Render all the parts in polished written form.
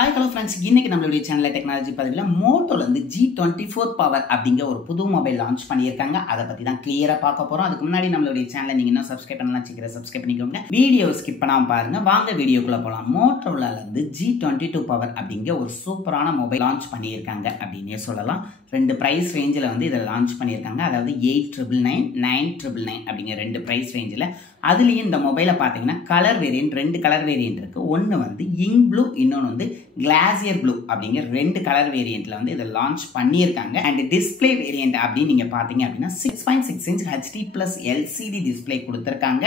Hi hello friends, இன்னைக்கு நம்மளுடைய சேனல்ல டெக்னாலஜி பதிவுல மோட்டோல இருந்து G24 பவர் அப்படிங்கிற ஒரு புது மொபைல் லான்ச் பண்ணியிருக்காங்க. அதை பத்தி தான் கிளியரா பார்க்க போறோம். அதுக்கு முன்னாடி நம்மளுடைய சேனலை நீங்க இன்னும் சப்ஸ்கிரைப் பண்ணலாம், சீக்கிரம் சப்ஸ்கிரைப் பண்ணிக்கோங்க. வீடியோ ஸ்கிப் பண்ணாம பாருங்க. வாங்க வீடியோக்குள்ள போலாம். மோட்டோல இருந்து G22 பவர் அப்படிங்கிற ஒரு சூப்பரான மொபைல் லான்ச் பண்ணியிருக்காங்க அப்படின்னே சொல்லலாம். ரெண்டு பிரைஸ் ரேஞ்சில் வந்து இதை லான்ச் பண்ணியிருக்காங்க. அதாவது 8,999 9,999 அப்படிங்கிற ரெண்டு பிரைஸ் ரேஞ்சில். அதுலேயும் இந்த மொபைலை பார்த்தீங்கன்னா கலர் வேரியன்ட், ரெண்டு கலர் வேரியன்ட் இருக்கு. ஒன்று வந்து இங்க் ப்ளூ, இன்னொன்று வந்து கிளாசியர் ப்ளூ அப்படிங்கிற ரெண்டு கலர் வேரியன்ட்ல வந்து இதை லான்ச் பண்ணியிருக்காங்க. அண்ட் டிஸ்பிளே வேரியன்ட் அப்படின்னு நீங்க பாத்தீங்க அப்படின்னா 6.6 inch HD plus LCD display கொடுத்துருக்காங்க.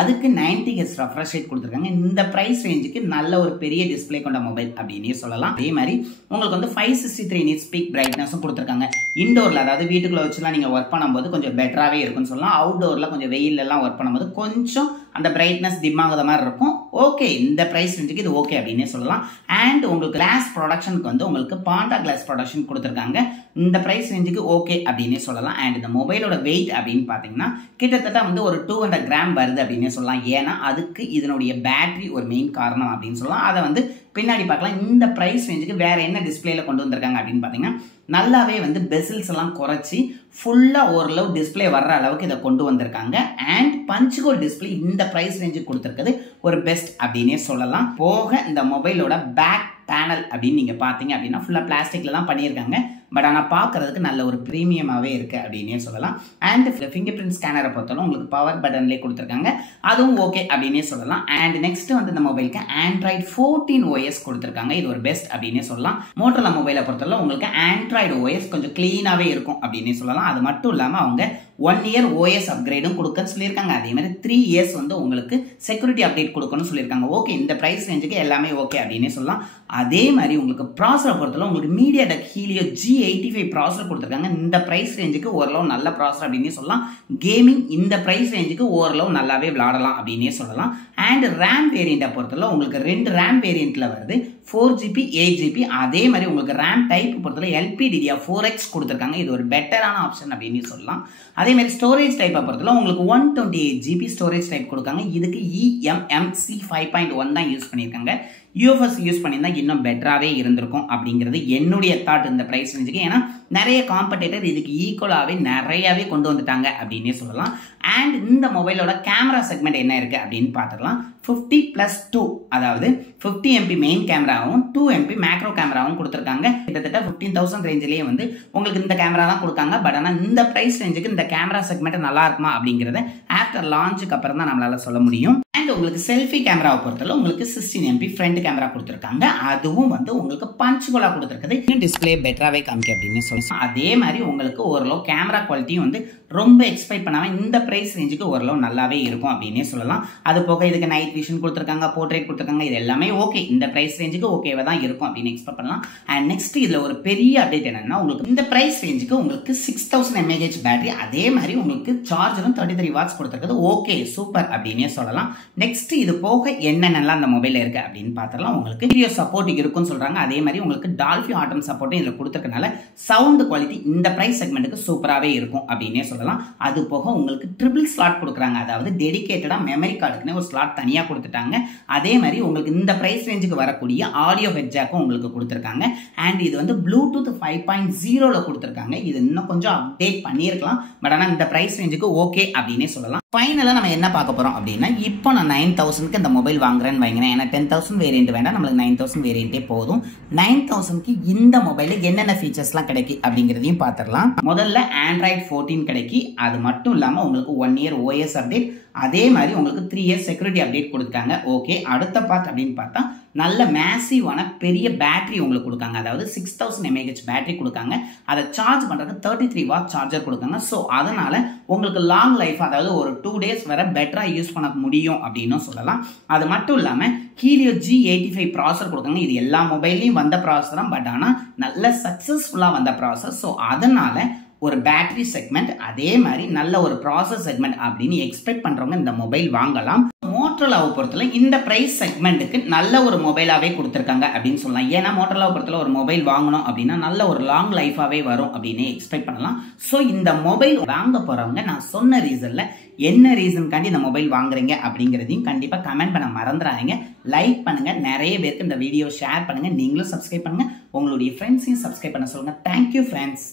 அதுக்கு 90 Hz ரெஃப்ரெஷ் ரேட் கொடுத்துருக்காங்க. இந்த பிரைஸ் ரேஞ்சுக்கு நல்ல ஒரு பெரிய டிஸ்பிளே கொண்ட மொபைல் அப்படின்னே சொல்லலாம். அதே மாதிரி உங்களுக்கு வந்து 563 nits பீக் பிரைட்னஸும் கொடுத்துருக்காங்க. இன்டோர்ல அதாவது வீட்டுக்குள்ள வச்சுலாம் நீங்க ஒர்க் பண்ணும்போது கொஞ்சம் பெட்டராகவே இருக்குன்னு சொல்லலாம். அவுட்டோர்ல கொஞ்சம் வெயில் எல்லாம் ஒர்க் பண்ணும்போது கொஞ்சம் அந்த பிரைட்னஸ் டிம் ஆகுற மாதிரி இருக்கும். ஓகே, இந்த பிரைஸ் ரேஞ்சுக்கு இது ஓகே அப்படின்னே சொல்லலாம். அண்ட் உங்களுக்கு கிளாஸ் ப்ரொடக்ஷனுக்கு வந்து உங்களுக்கு பாண்டா கிளாஸ் ப்ரொடக்ஷன் கொடுத்துருக்காங்க. இந்த பிரைஸ் ரேஞ்சுக்கு ஓகே அப்படின்னே சொல்லலாம். அண்ட் இந்த மொபைலோட வெயிட் அப்படின்னு பார்த்தீங்கன்னா கிட்டத்தட்ட வந்து ஒரு 200 கிராம் வருது அப்படின்னே சொல்லலாம். ஏன்னா அதுக்கு இதனுடைய பேட்டரி ஒரு மெயின் காரணம் அப்படின்னு சொல்லலாம். அதை வந்து பின்னாடி பார்க்கலாம். இந்த பிரைஸ் ரேஞ்சுக்கு வேற என்ன டிஸ்பிளேல கொண்டு வந்திருக்காங்க அப்படின்னு பார்த்தீங்கன்னா நல்லாவே வந்து பெசில்ஸ் எல்லாம் குறைச்சி ஃபுல்லா ஓரளவு டிஸ்பிளே வர்ற அளவுக்கு இதை கொண்டு வந்திருக்காங்க. அண்ட் பஞ்ச் ஹோல் டிஸ்பிளே இந்த பிரைஸ் ரேஞ்சுக்கு கொடுத்துருக்கிறது ஒரு பெஸ்ட் அப்படின்னே சொல்லலாம். போக இந்த மொபைலோட பேக் பேனல் அப்படின்னு நீங்க பாத்தீங்க அப்படின்னா ஃபுல்லா பிளாஸ்டிக்ல தான் பண்ணியிருக்காங்க. பட் ஆனால் பார்க்கறதுக்கு நல்ல ஒரு ப்ரீமியமாகவே இருக்கு அப்படின்னே சொல்லலாம். அண்ட் ஃபிங்கர் பிரிண்ட் ஸ்கேனரை பொறுத்தவரை உங்களுக்கு பவர் பட்டன்லேயே கொடுத்துருக்காங்க. அதுவும் ஓகே அப்படின்னே சொல்லலாம். அண்ட் நெக்ஸ்ட் வந்து இந்த மொபைலுக்கு Android 14 OS கொடுத்துருக்காங்க. இது ஒரு பெஸ்ட் அப்படின்னே சொல்லலாம். மோட்டோரோலா மொபைலை பொறுத்தவரை உங்களுக்கு Android OS கொஞ்சம் கிளீனாகவே இருக்கும் அப்படின்னே சொல்லலாம். அது மட்டும் இல்லாமல் அவங்க 1 year OS அப்கிரேடும் கொடுக்கன்னு சொல்லியிருக்காங்க. அதே மாதிரி 3 years வந்து உங்களுக்கு செக்யூரிட்டி அப்டேட் கொடுக்கணும்னு சொல்லியிருக்காங்க. ஓகே, இந்த பிரைஸ் ரேஞ்சுக்கு எல்லாமே ஓகே அப்படின்னே சொல்லலாம். அதே மாதிரி உங்களுக்கு ப்ராசரை பொறுத்தவரை உங்களுக்கு MediaTek Helio G85 ப்ராசர் கொடுத்துருக்காங்க. இந்த பிரைஸ் ரேஞ்சுக்கு ஓரளவு நல்ல ப்ராசர் அப்படின்னே சொல்லலாம். கேமிங் இந்த பிரைஸ் ரேஞ்சுக்கு ஓரளவு நல்லாவே விளையாடலாம் அப்படின்னே சொல்லலாம். அண்ட் ரேம் வேரியண்ட்டை பொறுத்தவரை உங்களுக்கு ரெண்டு ரேம் வேரியண்ட்ல வருது, 4GB 8GB. அதே மாதிரி உங்களுக்கு ரேம் டைப் பொறுத்தவரை LPDDR4X கொடுத்துருக்காங்க. இது ஒரு பெட்டரான ஆப்ஷன் அப்படின்னு சொல்லலாம். அதே மாதிரி ஸ்டோரேஜ் டைப்பை பொறுத்தவரை உங்களுக்கு 128GB ஸ்டோரேஜ் டைப் கொடுக்காங்க. இதுக்கு eMMC 5.1 தான் யூஸ் பண்ணியிருக்காங்க. UFS யூஸ் பண்ணியிருந்தா இன்னும் பெட்டராகவே இருந்திருக்கும் அப்படிங்கிறது என்னுடைய தாட் இந்த பிரைஸ் ரேஞ்சுக்கு. ஏன்னா நிறைய காம்படேட்டர் இதுக்கு ஈக்குவலாகவே நிறையாவே கொண்டு வந்துட்டாங்க அப்படின்னே சொல்லலாம். அண்ட் இந்த மொபைலோட கேமரா செக்மெண்ட் என்ன இருக்கு அப்படின்னு பார்த்துக்கலாம். 50+2 அதாவது 50 MP மெயின் கேமராவும் 2 MP மேக்ரோ கேமராவும் கொடுத்துருக்காங்க. கிட்டத்தட்ட 15,000 ரேஞ்சிலேயே வந்து உங்களுக்கு இந்த கேமரா தான் கொடுக்காங்க. பட் ஆனால் இந்த பிரைஸ் ரேஞ்சுக்கு இந்த கேமரா செக்மெண்ட் நல்லா இருக்குமா அப்படிங்கிறத ஆஃப்டர் லான்ச்சுக்கு அப்புறம் தான் நம்மளால சொல்ல முடியும். அண்ட் உங்களுக்கு செல்ஃபி கேமராவை பொறுத்தவரை உங்களுக்கு 16 MP ஃப்ரண்ட் கேமரா கொடுத்துருக்காங்க. அதுவும் வந்து உங்களுக்கு பஞ்ச் ஹோலா கொடுத்துருக்குது. டிஸ்பிளே பெட்டராகவே காமிக்க அப்படின்னு சொல்லி அதே மாதிரி உங்களுக்கு ஓரளவு கேமரா குவாலிட்டியும் வந்து ரொம்ப எக்ஸ்பெக்ட் பண்ணாம இந்த பிரைஸ் ரேஞ்சுக்கு ஓரளவு நல்லாவே இருக்கும் அப்படின்னே சொல்லலாம். அது போக இதுக்கு நைட் விஷன் கொடுத்துருக்காங்க, போர்ட்ரேட் கொடுத்துருக்காங்க. இது எல்லாமே ஓகே, இந்த பிரைஸ் ரேஞ்சுக்கு ஓகேவா தான் இருக்கும் அப்படின்னு எக்ஸ்பெக்ட் பண்ணலாம். அண்ட் நெக்ஸ்ட் இதுல ஒரு பெரிய அப்டேட் என்னன்னா உங்களுக்கு இந்த பிரைஸ் ரேஞ்சுக்கு உங்களுக்கு 6000 mAh பேட்டரி, அதே மாதிரி உங்களுக்கு சார்ஜரும் 33 வாட்ஸ் கொடுத்துருக்குது. ஓகே, சூப்பர் அப்படின்னே சொல்லலாம். நெக்ஸ்ட் இது போக என்னென்னலாம் அந்த மொபைல்ல இருக்கு அப்படின்னு பார்த்தலாம். உங்களுக்கு வீடியோ சப்போர்ட் இருக்குன்னு சொல்றாங்க. அதே மாதிரி உங்களுக்கு டால்பி ஆட்டம் சப்போர்ட்டும் இதுல கொடுத்துருக்கனால சவுண்ட் குவாலிட்டி இந்த பிரைஸ் செக்மெண்ட்டுக்கு சூப்பராகவே இருக்கும் அப்படின்னே சொல்லலாம். அது போக உங்களுக்கு ட்ரிபிள் ஸ்லாட் கொடுக்குறாங்க. அதாவது டெடிகேட்டடா மெமரி கார்டுக்குன்னு ஒரு ஸ்லாட் தனியா கொடுத்துட்டாங்க. அதே மாதிரி உங்களுக்கு இந்த பிரைஸ் ரேஞ்சுக்கு வரக்கூடிய ஆடியோ ஹெட் ஜாக்கும் உங்களுக்கு கொடுத்துருக்காங்க. அண்ட் இது வந்து ப்ளூடூத் 5.0ல கொடுத்துருக்காங்க. இது இன்னும் கொஞ்சம் அப்டேட் பண்ணியிருக்கலாம். பட் ஆனால் இந்த பிரைஸ் ரேஞ்சுக்கு ஓகே அப்படின்னே சொல்லலாம். ஃபைனலாக நம்ம என்ன பார்க்க போறோம் அப்படின்னா இப்போ நான் 9,000க்கு இந்த மொபைல் வாங்குறேன்னு வைங்களேன். ஏன்னா 10,000 வேரியன்ட் வேண்டாம், நம்மளுக்கு 9,000 வேரியன்ட்டே போதும். 9,000க்கு இந்த மொபைலில் என்னென்ன ஃபீச்சர்ஸ்லாம் கிடைக்கும் அப்படிங்கிறதையும் பார்த்துடலாம். முதல்ல Android 14 கிடைக்கி, அது மட்டும் இல்லாமல் உங்களுக்கு 1 year OS அப்டேட், அதே மாதிரி உங்களுக்கு 3 years செக்யூரிட்டி அப்டேட் கொடுத்துருக்காங்க. ஓகே, அடுத்த பார்ட் அப்படின்னு பார்த்தா நல்ல மேசிவான பெரிய பேட்டரி உங்களுக்கு கொடுக்காங்க. அதாவது 6000 mAh பேட்டரி கொடுக்காங்க. அதை சார்ஜ் பண்றதுக்கு 33 வாட் சார்ஜர் கொடுக்காங்க. ஸோ அதனால உங்களுக்கு லாங் லைஃப், அதாவது ஒரு 2 days வரை பெட்டரா யூஸ் பண்ண முடியும் அப்படின்னு சொல்லலாம். அது மட்டும் இல்லாம Helio G85 ப்ராசர் கொடுக்காங்க. இது எல்லா மொபைல்லையும் வந்த ப்ராசர் தான், பட் ஆனால் நல்ல சக்சஸ்ஃபுல்லா வந்த ப்ராசர். ஸோ அதனால ஒரு பேட்டரி செக்மெண்ட், அதே மாதிரி நல்ல ஒரு ப்ராசஸ் செக்மெண்ட் அப்படின்னு எக்ஸ்பெக்ட் பண்றவங்க இந்த மொபைல் வாங்கலாம். மோட்டோரோலாவை பொறுத்தல இந்த பிரைஸ் செக்மெண்ட்டுக்கு நல்ல ஒரு மொபைலாவே கொடுத்துருக்காங்க அப்படின்னு சொல்லலாம். ஏன்னா மோட்டோரோலாவை பொறுத்தல ஒரு மொபைல் வாங்கணும் அப்படின்னா நல்ல ஒரு லாங் லைஃபாவே வரும் அப்படின்னு எக்ஸ்பெக்ட் பண்ணலாம். ஸோ இந்த மொபைல் வாங்க போறவங்க நான் சொன்ன ரீசன்ல என்ன ரீசன்காண்டி இந்த மொபைல் வாங்குறீங்க அப்படிங்கிறதையும் கண்டிப்பா கமெண்ட் பண்ண மறந்துடாதீங்க. லைக் பண்ணுங்க, நிறைய பேருக்கு இந்த வீடியோ ஷேர் பண்ணுங்க, நீங்களும் சப்ஸ்கிரைப் பண்ணுங்க, உங்களுடைய ஃப்ரெண்ட்ஸையும் சப்ஸ்கிரைப் பண்ண சொல்லுங்க. Thank you friends.